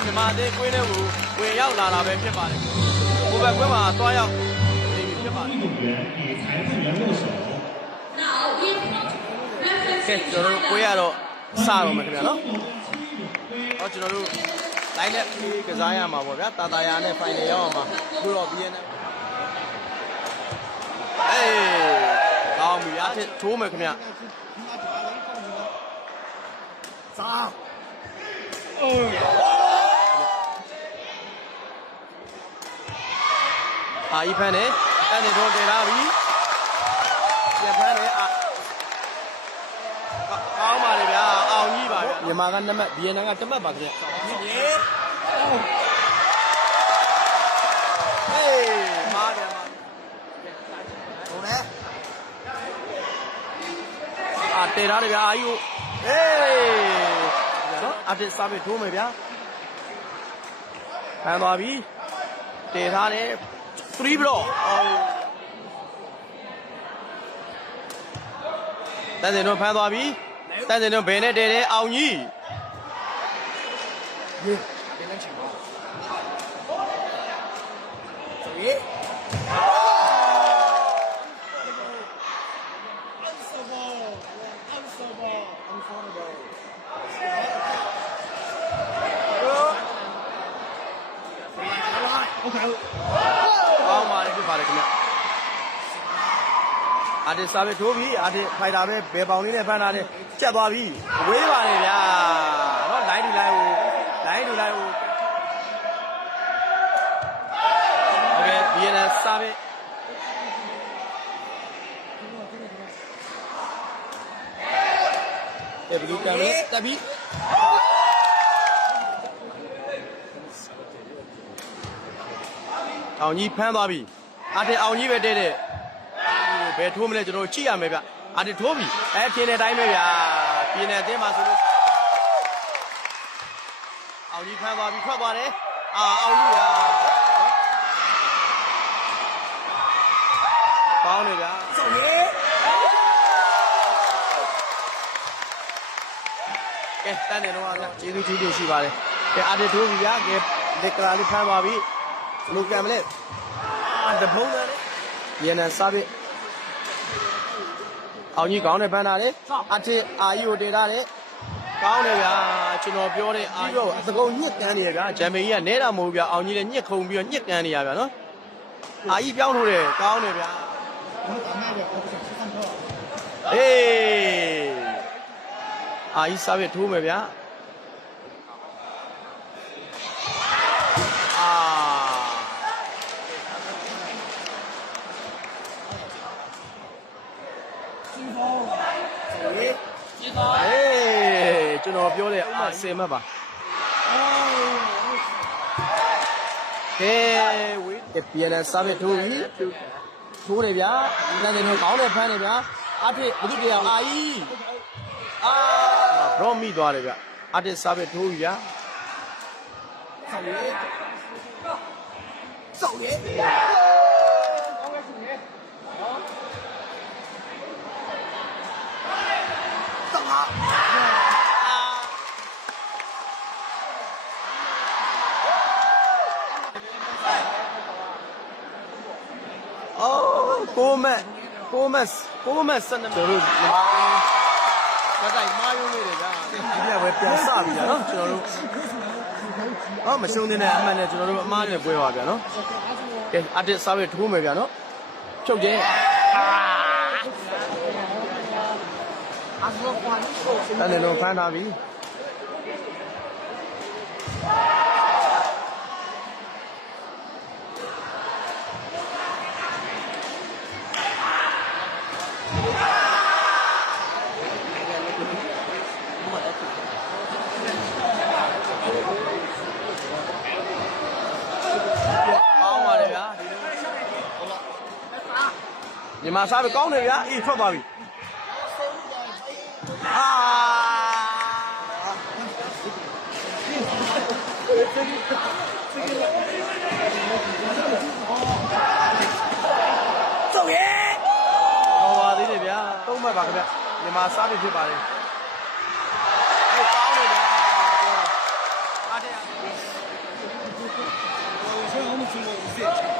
တော့မြန်မာသေးကွေးလေးကိုဝင်ရောက်လာတာပဲဖြစ်ပါတယ်။ဟိုဘက်ကွင်းမှာတွားရောက်နေပြီဖြစ်ပါတယ်။ကဲကျွန်တော်တို့ကွေးရတော့စတော့မယ်ခင်ဗျာနော်။ဟောကျွန်တော်တို့ line နဲ့ပြေးကစားရမှာပေါ့ဗျာ။တာတာယာနဲ့ final ရောက်အောင်ပါ။အခုတော့ BNN အေးကောင်းပြီအားဖြင့်ထိုးမယ်ခင်ဗျာ။စာ Oh, yeah. အာဤဖန်းနဲ့အဲ့ဒီတော့တင်လာပြီပြန်ဖန်းနဲ့အာကောင်းပါလေဗျာအောင်ကြီးပါဗျာမြန်မာကနံပါတ် BNN ကတမတ်ပါခင်ဗျာဒီပြေဟေးမားပြန်ပါဟုတ်လဲအာတင်လာတယ်ဗျာအာကြီးကိုဟေးနော်အတစ်စားပြီးထိုးမယ်ဗျာဖမ်းသွားပြီတည်ထားတယ် 3 block တန်စင်တို့ဖမ်းသွားပြီတန်စင်တို့ဘယ်နဲ့တည်တယ်အောင်ကြီးကောင်း ပါလေဖြစ်ပါလေခင်ဗျအာတစ်စားပဲထိုးပြီအာတစ်ဖိုက်တာပဲဘယ်ပေါင်လေးနဲ့ဖမ်းတာလဲကြက်သွားပြီဝေးပါလေဗျာနော်လိုင်းဒီလိုင်းကိုလိုင်းဒီလိုင်းကိုโอเค BNN စားပဲเอบลูกันเลยတက်ပြီအောင်ကြီးဖမ်းသွားပြီ အာတစ်အောင်ကြီးပဲတဲ့တဲ့ဘယ်ထိုးမလဲကျွန်တော်တို့ကြည့်ရမယ်ဗျအာတစ်ထိုးပြီအဲထင်းတဲ့အတိုင်းပဲဗျာပြင်းတဲ့အတင်းမှာဆိုလို့အောင်ကြီးဖမ်းသွားပြီထွက်သွားတယ်အာအောင်ကြီးဗျာကောင်းတယ်ဗျာစုံရေးကဲတန်းနေတော့ဗျာကျေးဇူးကြီးတင်ရှိပါတယ်ကဲအာတစ်ထိုးပြီဗျာကဲလက်ကလာလေးဖမ်းသွားပြီဘယ်လိုကံမလဲ အာတပုံးတယ်ရန်နစားပြီအောင်ကြီးကောင်းတယ်ဖမ်းတာလေအထစ်အာကြီးကိုတင်တာလေကောင်းတယ်ဗျာကျွန်တော်ပြောတဲ့အာကြီးတော့အတကုံညစ်ကန်းနေရဗျာဂျမ်မီကြီးကနဲတာမဟုတ်ဗျာအောင်ကြီးလည်းညစ်ခုံပြီးတော့ညစ်ကန်းနေရဗျာနော်အာကြီးပြောင်းလို့တယ်ကောင်းတယ်ဗျာအေးအာကြီးစားပြီထိုးမယ်ဗျာအာ အေးကျွန်တော်ပြောတဲ့အမှ10မှတ်ပါကဲဝေးကပြန်လဲစားပဲထိုးပြီထိုးတယ်ဗျာနန်းနေတော့ကောင်းတယ်ဖမ်းတယ်ဗျာအဖြစ်ဘုသူတရားအာကြီးအာဘရောမိသွားတယ်ဗျအတစ်စားပဲထိုးပြီဗျာဆောက်ရဲဆောက်ရဲတောက်ဟာအော် ကိုမက်ကိုမက်ကိုမက်စနမတို့ဒီမှာကတိုင်းမာယုံနေတယ်ဗျာဒီကပဲပြန်စပြီဗျာနော်ကျွန်တော်တို့ဟောမရှုံးနေတဲ့အမှန်နဲ့ကျွန်တော်တို့အမားနဲ့ပွဲပါဗျာနော်ကဲအတစ်စားပဲထိုးမယ်ဗျာနော်ချုပ်ကျဲတန်တယ်တော့ဖမ်းထားပြီ ဒီမှာစားပြီးကောင်းတယ်ဗျာအေးထွက်သွားပြီအာဆုံးရဲ့ဟောပါသေးတယ်ဗျာသုံးမှတ်ပါခင်ဗျဒီမှာစားပြီးဖြစ်ပါတယ်အားတဲ့အား Vamos, vamos, vamos, vamos.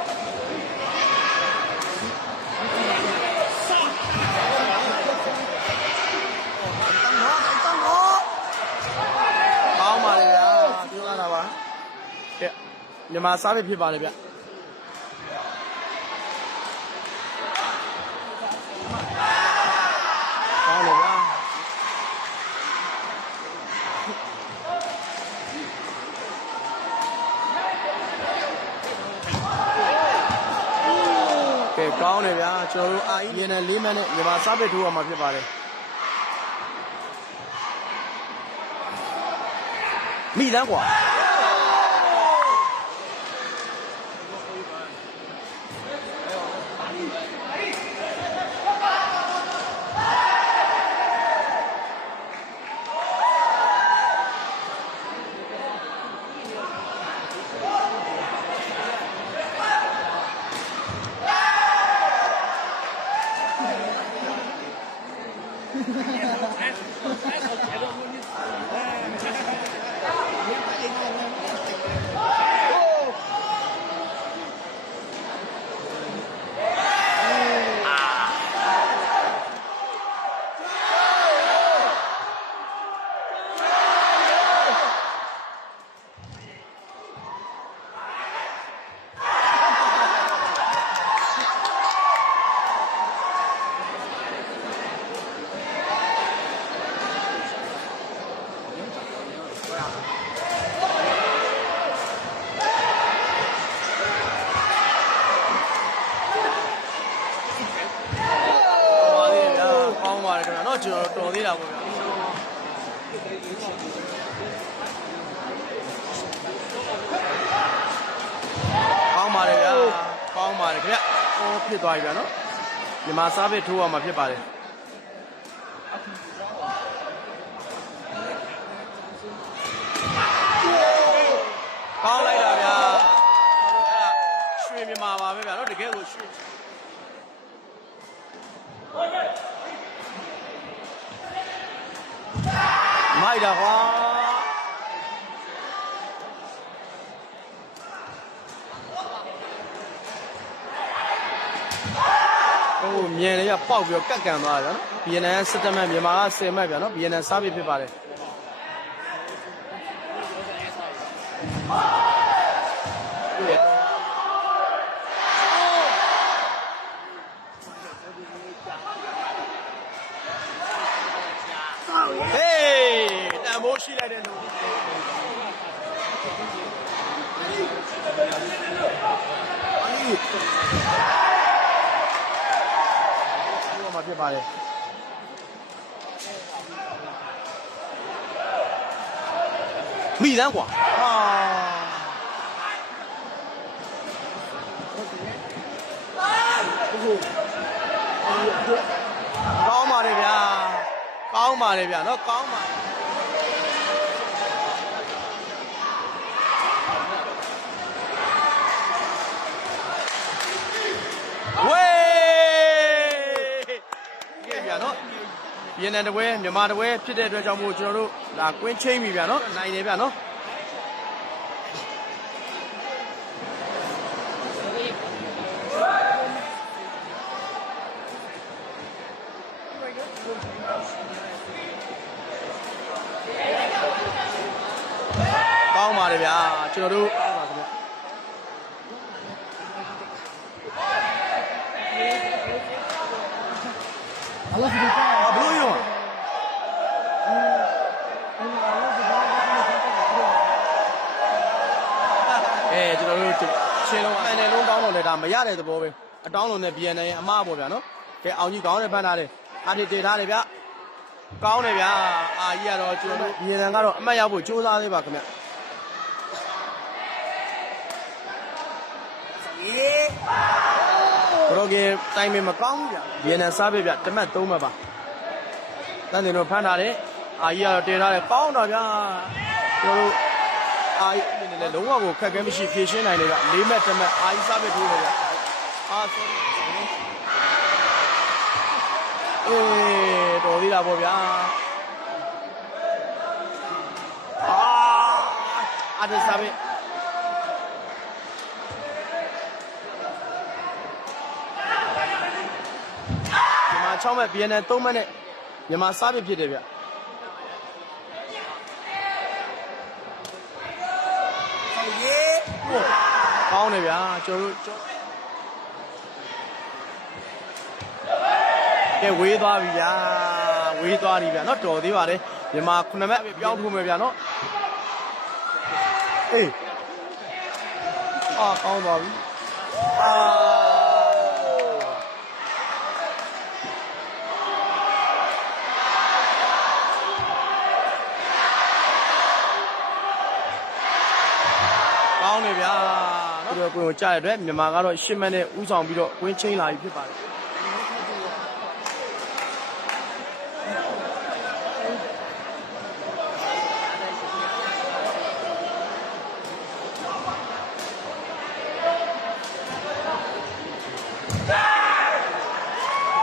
စားပဲဖြစ်ပါတယ်ဗျကောင်းတယ်ဗျာကဲကောင်းတယ်ဗျာကျွန်တော်တို့အာအီရန်နဲ့လေးမန်းနဲ့မြန်မာစားပဲထိုးရမှာဖြစ်ပါတယ်မိတန်းကွာ ကျွန်တော်တော်သေးတာပေါ့ဗျာကောင်းပါတယ်ဗျာကောင်းပါတယ်ခင်ဗျဟောဖြစ်သွားပြီဗျာနော်မြန်မာစားပစ်ထိုးရမှာဖြစ်ပါတယ် ဟိုမြင်လေးကပေါက်ပြီးတော့ကတ်ကန်သွားတယ်ဗျာနော် BNN စစ်တမတ်မြန်မာက10မှတ်ဗျာနော် BNN စားပြီးဖြစ်ပါတယ်ဟေးတန်မိုးရှိလိုက်တဲ့လူဘုရားမှာ ဖြစ်ပါတယ်မိတန်းကွာဟာကောင်းပါတယ်ဗျာကောင်းပါတယ်ဗျာနော်ကောင်းပါတယ်ဝေးကြည့်ဗျာနော် ဗီယက်နမ်တပွဲမြန်မာတပွဲဖြစ်တဲ့အတွက်ကြောင့်မို့ကျွန်တော်တို့ဒါကွင်းချင်းပြီဗျာနော်နိုင်တယ်ဗျာနော်ကောင်းပါတယ်ဗျာကျွန်တော်တို့ အဲကျွန်တော်တို့ခြေလုံးအန်တယ်လုံးတောင်းလို့လည်းဒါမရတဲ့သဘောပဲအတောင်းလုံးနဲ့ BNN ရဲ့အမပေါ့ဗျာနော်ကဲအောင်ကြီးကောင်းတယ်ဖန်ထားတယ်အားဖြင့်တည်ထားတယ်ဗျကောင်းတယ်ဗျာအာကြီးကတော့ကျွန်တော်တို့ BNN ကတော့အမှတ်ရောက်ဖို့ကြိုးစားသေးပါခင်ဗျဘရော့ကင်တိုင်းမမကောင်းဘူးဗျ BNN စားပဲဗျတမတ်3မှတ်ပါတန်းတင်တို့ဖန်ထားတယ်အာကြီးကတော့တည်ထားတယ်ကောင်းတော့ဗျာကျွန်တော်တို့ အာအနေနဲ့လည်းလုံးဝကိုခက်ခဲမရှိဖြည့်ရှင်းနိုင်တယ်ကလေးမဲ့တစ်မဲ့အာကြီးစားပဲထိုးတယ်ဗျအာ sorry အေးတော်သေးတာပေါ့ဗျာအာအဒစားပဲမြန်မာ6မဲ့ BNN 3မဲ့နဲ့မြန်မာစားပဲဖြစ်တယ်ဗျ ကောင်းတယ်ဗျာကျွန်တော်တို့ကျွန်ကဲဝေးသွားပြီဗျာဝေးသွားပြီဗျာနော်တော်သေးပါလေမြန်မာခုနှစ်မဲ့ပြောင်းထိုးမယ်ဗျာနော်အေးအာကောင်းသွားပြီအာ နော်ဒီတော့ကိုယ်ကိုကြားရတဲ့အတွက်မြန်မာကတော့ရှစ်မက်နဲ့ဥဆောင်ပြီးတော့ဝင်းချင်းလာပြီဖြစ်ပါတယ်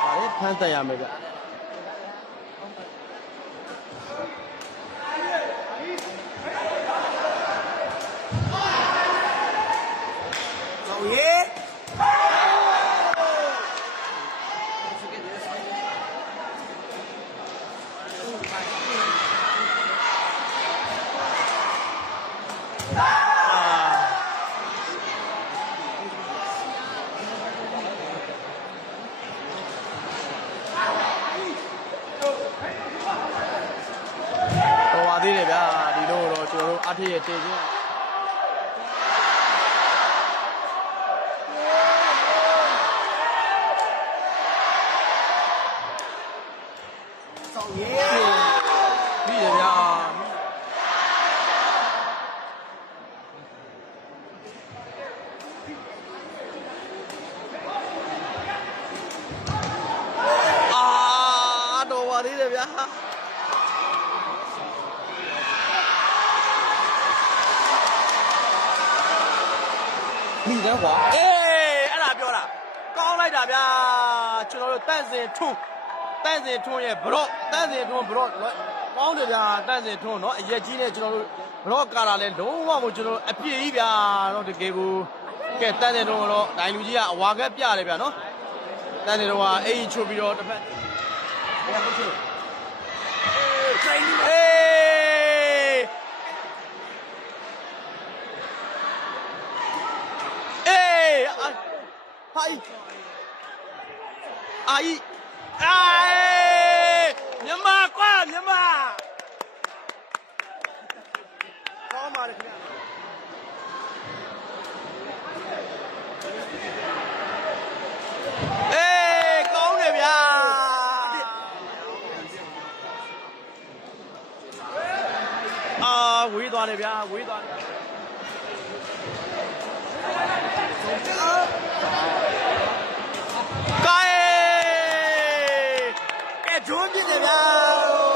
ပါလေဖမ်းတက်ရမယ်ဗျတော်ရေအာတော်ပါသေးတယ်ဗျာဒီလိုတော့ကျွန်တော်တို့အထက်ရတည်ခြင်းဆောင်ရေပြီးတယ်ဗျာအာတော်ပါသေးတယ်ဗျာ မိသားကွာ အေးအဲ့ဒါပြောတာကောင်းလိုက်တာဗျာကျွန်တော်တို့တန့်စင်ထွန်းတန့်စင်ထွန်းရဲ့ဘရော့တန့်စင်ထွန်းဘရော့ကောင်းတယ်ဗျာတန့်စင်ထွန်းเนาะအရက်ကြီးနဲ့ကျွန်တော်တို့ဘရော့ကာလာလဲလုံးဝကိုကျွန်တော်တို့အပြည့်ကြီးဗျာเนาะတကယ်ကိုကဲတန့်စင်ထွန်းကတော့ဒိုင်လူကြီးကအဝါကက်ပြတယ်ဗျာเนาะတန့်စင်ထွန်းကအေးချုပ်ပြီးတော့တစ်ဖက်အေးအေး ဟာဤအာဤအေးမြန်မာကွာမြန်မာကောင်းပါလေခင်ဗျာအေးကောင်းတယ်ဗျာအာဝေးသွားတယ်ဗျာဝေးသွားတယ်ကဲ Júnior!